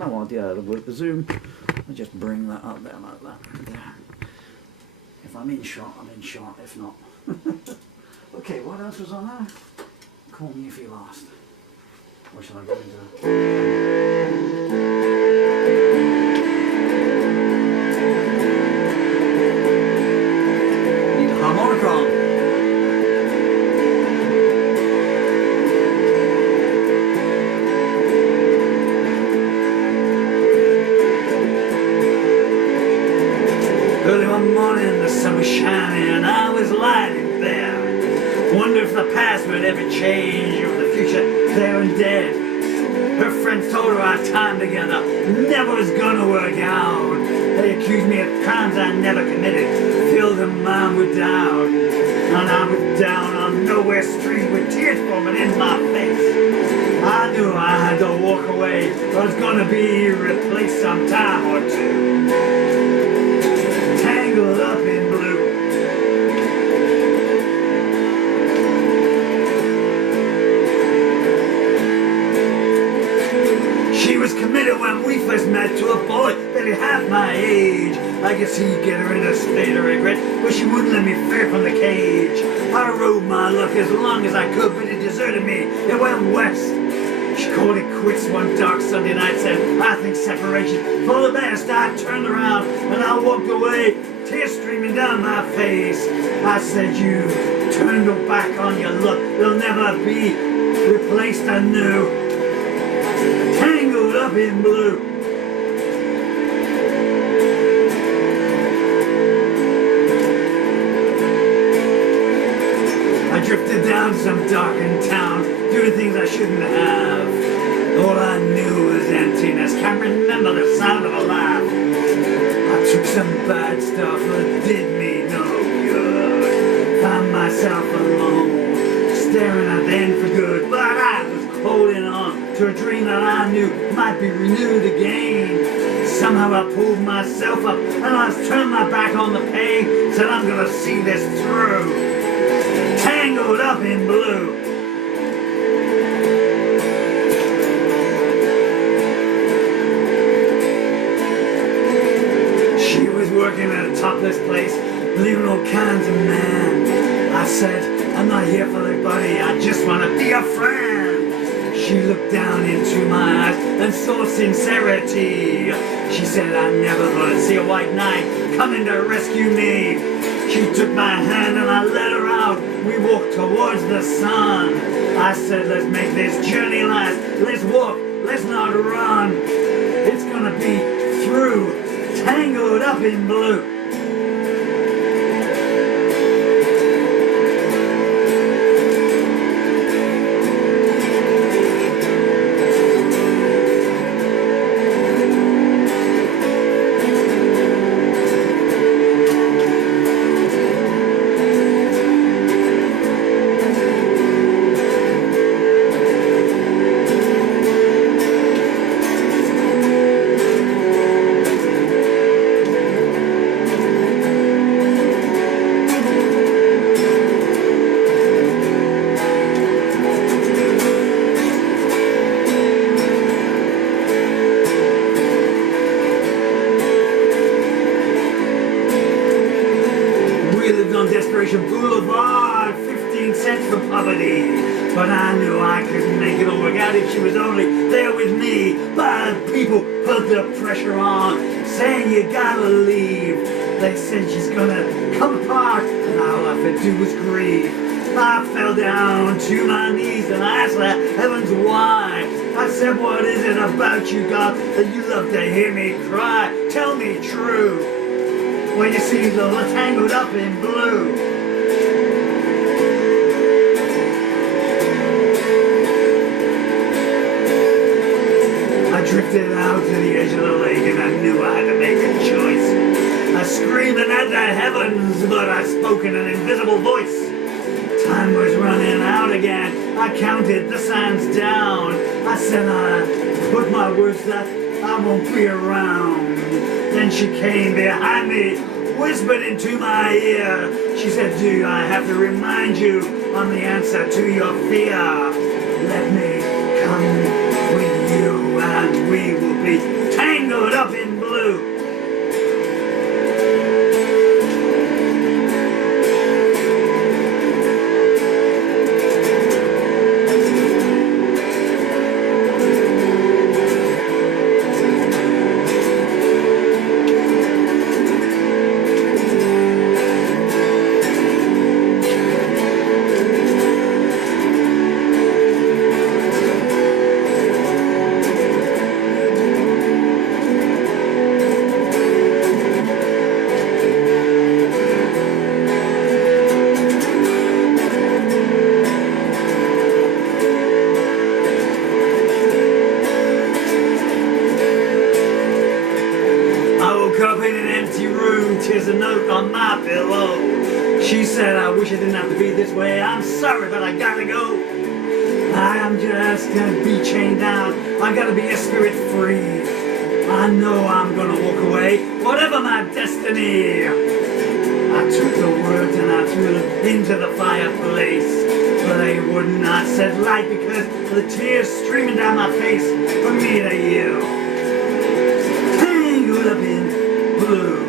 no idea how to work the zoom. I just bring that up there like that. There. If I'm in shot, I'm in shot. If not. Okay, what else was on there? Call me if you're lost. Or shall I go into that? Need a harmonica. Early one morning, the sun was shining and I was lying there. Wonder if the past would ever change or the future there and dead. Her friends told her our time together never was gonna work out. They accused me of crimes I never committed, filled her mind with doubt. And I was down on nowhere street with tears forming in my face. I knew I had to walk away, I was gonna be replaced sometime or two. Tangled up in blue. She was committed when we first met to a boy barely half my age. I guess he'd get her in a state of regret, but she wouldn't let me free from the cage. I rode my luck as long as I could, but it deserted me. It went west. She called it quits one dark Sunday night, said, I think separation for the best. I turned around and I walked away, tears streaming down my face. I said, you turned your back on your luck, you'll never be replaced anew. Tangled up in blue. I drifted down some darkened town, doing things I shouldn't have. All I knew was emptiness, can't remember the sound of a laugh. I took some bad stuff that did me no good. Found myself alone, staring at the end for good. But I was holding on to a dream that I knew might be renewed again. Somehow I pulled myself up and I turned my back on the pain. Said I'm gonna see this through. Tangled up in blue. She was working at a topless place, leaving all kinds of men. I said, I'm not here for the buddy, I just want to be a friend. She looked down into my eyes and saw sincerity. She said, I never thought I'd see a white knight coming to rescue me. She took my hand and I let her out. We walked towards the sun. I said, let's make this journey last. Let's walk, let's not run. It's gonna be through, tangled up in blue. Desperation Boulevard, 15 cents for poverty. But I knew I couldn't make it all work out if she was only there with me. But people put the pressure on, saying you gotta leave. They said she's gonna come apart, and all I could do was grieve. I fell down to my knees and I asked her, heavens why? I said, what is it about you, God, that you love to hear me cry? Tell me true. When you see the tangled up in blue. I drifted out to the edge of the lake and I knew I had to make a choice. I screamed at the heavens, but I spoke in an invisible voice. Time was running out again. I counted the sands down. I said I put my words that I won't be around. Then she came behind me, whispered into my ear. She said, do I have to remind you I'm the answer to your fear? Let me come with you and we will be up in an empty room, tears a note on my pillow. She said, I wish it didn't have to be this way. I'm sorry, but I gotta go. I'm just gonna be chained down. I gotta be a spirit free. I know I'm gonna walk away, whatever my destiny. I took the words and I threw them into the fireplace, but they would not set light because of the tears streaming down my face from me to you. Tangled up in blue.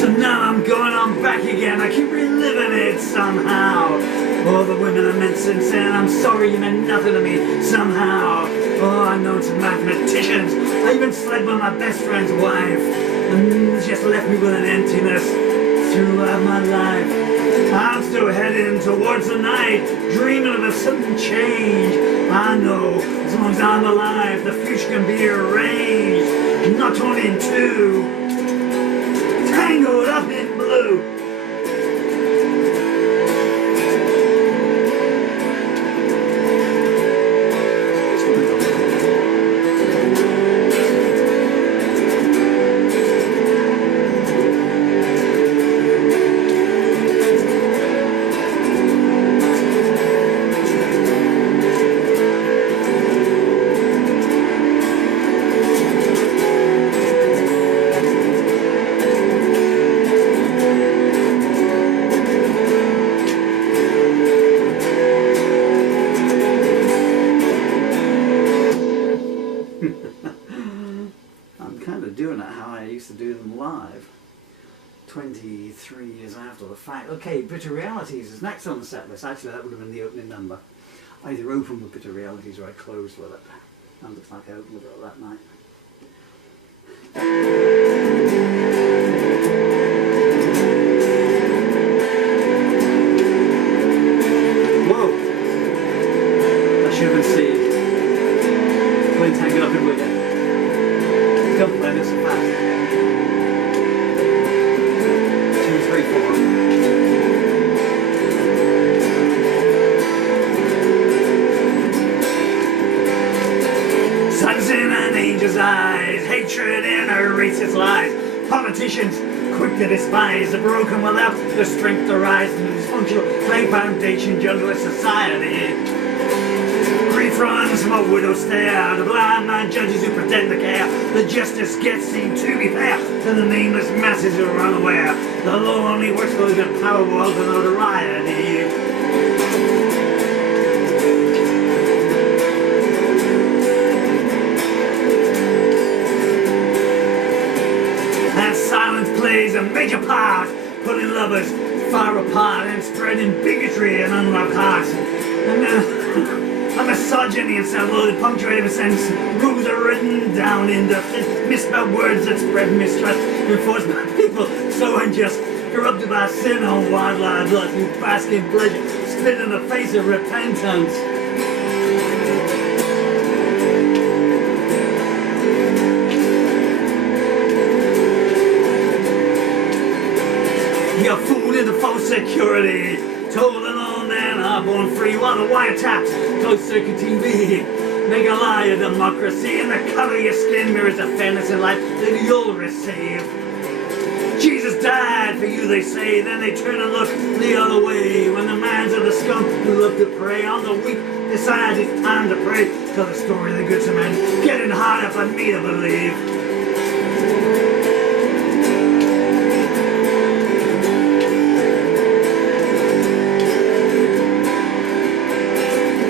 So now I'm going on back again. I keep reliving it somehow. All the women I met since then, I'm sorry you meant nothing to me somehow. Oh, I've known some mathematicians. I even slept with my best friend's wife. And it's just left me with an emptiness throughout my life. I'm still heading towards the night, dreaming of a sudden change. I know, as long as I'm alive, the future can be arranged, not torn in two. Tangled up in blue. I'm kind of doing it how I used to do them live 23 years after the fact. Okay, Bitter Realities is next on the set list. Actually, that would have been the opening number. I either opened with Bitter Realities or I closed with it. That looks like I opened with it that night. Whoa! That should have been C. Playing Tangled Up In Blue again. Come play this fast. 2, 3, 4. Sun's in an angel's eyes, hatred in her racist lies. Politicians quick to despise the broken without the strength to rise from the dysfunctional clay foundation journalist society. Grief runs from a widow's stare, the blind man judges who pretend to care. The justice gets seen to be fair to the nameless masses who are unaware. The law only works for those in power world for notoriety. And silence plays a major part, putting lovers far apart and spreading bigotry and unloved hearts. A misogyny and self-loaded punctuated with sentence rules are written down in the misspelled words that spread mistrust, enforced by people so unjust, corrupted by sin on wildlife blood, who bask in pleasure, spit in the face of repentance. You're fooled into false security, told that all men are born free, while the wiretaps, closed circuit TV make a lie of democracy, and the color of your skin mirrors the fairness in life that you'll receive. Jesus died for you, they say, then they turn and look the other way. When the minds of the scum who love to prey on the weak decide it's time to pray, tell the story of the good Samaritan, getting harder for me to believe.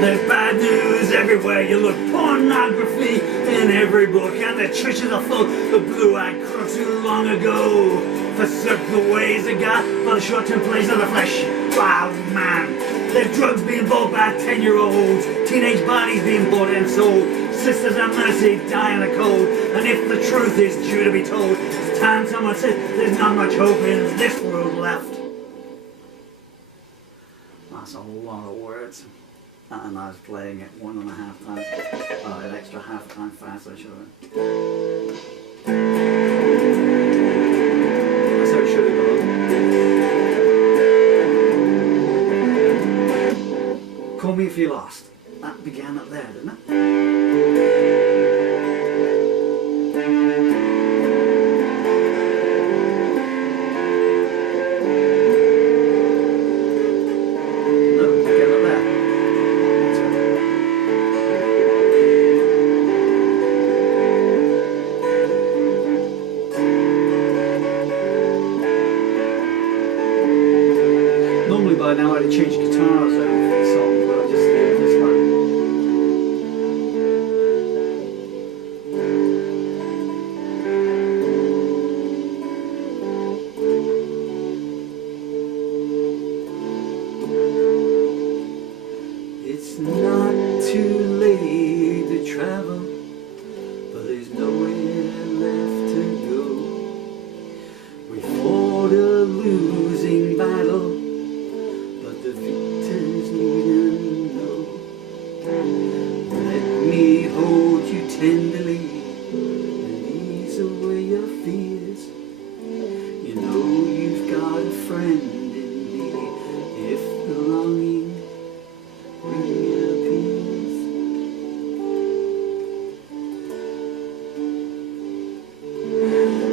There's bad news everywhere you look, pornography in every book, and the churches are full of blue-eyed crooks who long ago forsook the ways of God for the short-term plays of the flesh. Wow, man. There's drugs being bought by 10-year-olds, teenage bodies being bought and sold, sisters of mercy die in the cold, and if the truth is due to be told, it's time someone said there's not much hope in this world left. That's a lot of words. And I was playing it 1.5 times, an extra half time fast, I should have. That's how it should have gone. Call Me If You're Lost. That began up there, didn't it? No, it began up there. Normally by now I'd have changed guitars over for the song, but I just did this one. It's not too late to travel, but there's nowhere left to go. We fought a losing battle, but the victors needn't know. Let me hold you tenderly and ease away your fears. You know you've got a friend in me if the longing reappears.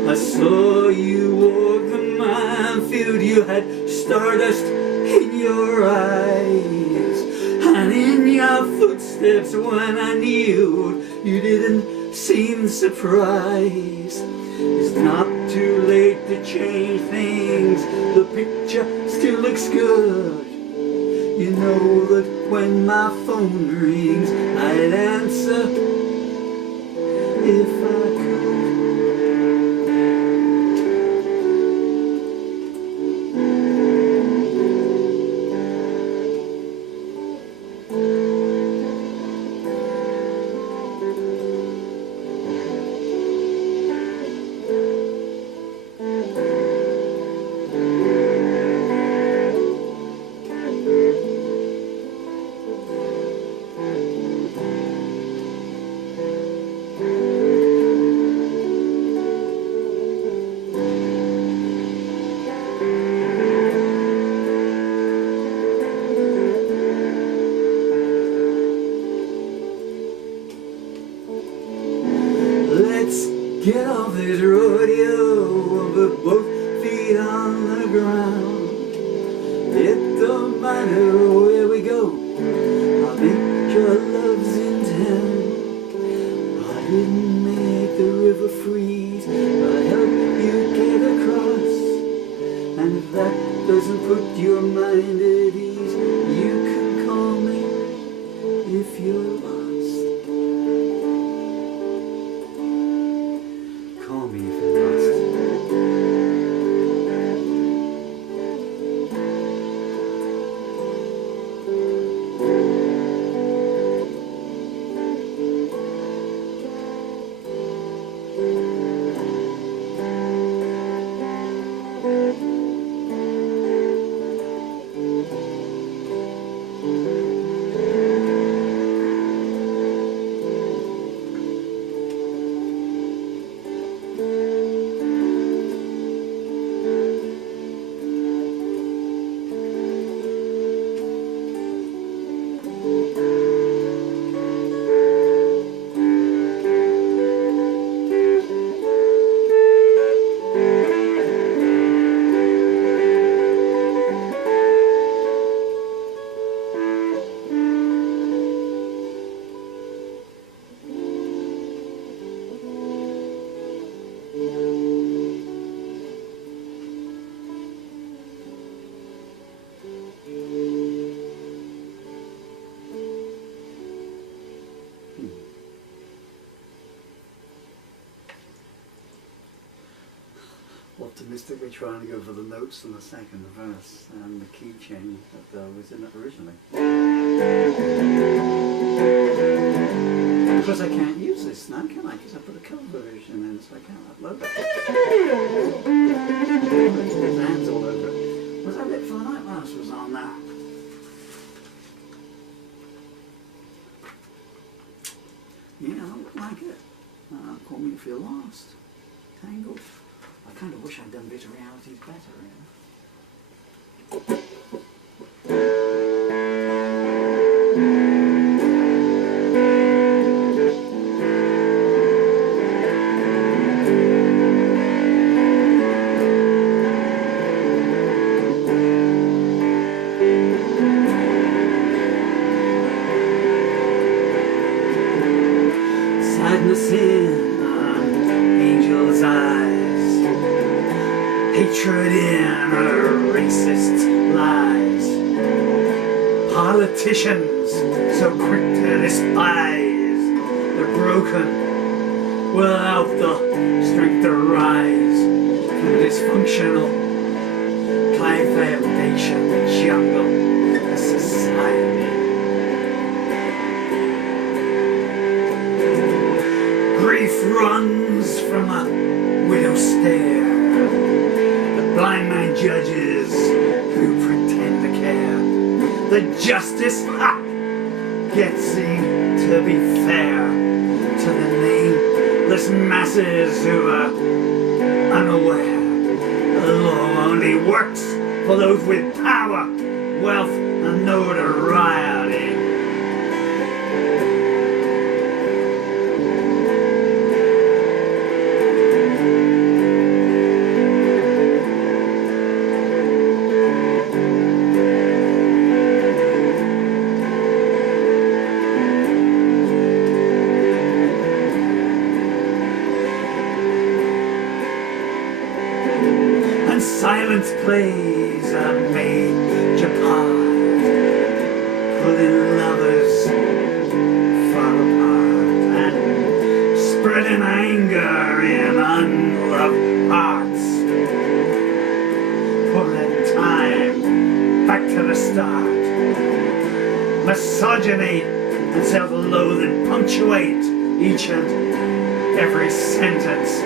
I saw you walk the minefield, you had stardust in your eyes, and in your footsteps when I kneeled, you didn't seem surprised. It's not too late to change things, the picture still looks good. You know that when my phone rings, I'd answer if I could. Let's get off this rodeo and put both feet on the ground. It don't matter where we go, I think your love's in town. I didn't make the river freeze, I helped you get across. And if that doesn't put your mind at ease, you can call me if you're lost. Call me if you're lost. Optimistically trying to go for the notes in the second verse and the key change that was in it originally. Because I can't use this now, can I? Because I put a cover version in, so I can't upload it. There's hands all over it. Was that it for the night mouse was on there? Yeah, I don't like it. Call me if you're lost. Tangled. I kind of wish I'd done Bitter Realities better, you know. madness in angels' eyes, hatred in a racist's lies, politicians so quick to despise the broken without the strength to rise from the dysfunctional clay foundation jungle of society. Grief runs from a widow's stare, the blind man judges who pretend to care. The justice gets seen to be fair to the nameless masses who are unaware. The law only works for those with power, wealth, and notoriety. Silence plays a major part, pulling lovers far apart and spreading anger in unloved hearts, pulling time back to the start. Misogyny and self-loathing punctuate each and every sentence.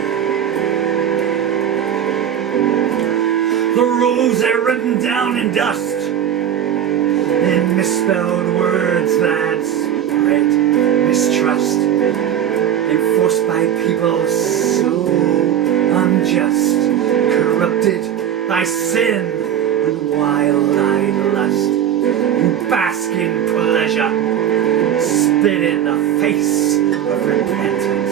The rules are written down in dust, in misspelled words that spread mistrust, enforced by people so unjust, corrupted by sin and wild-eyed lust, who bask in pleasure, spit in the face of repentance.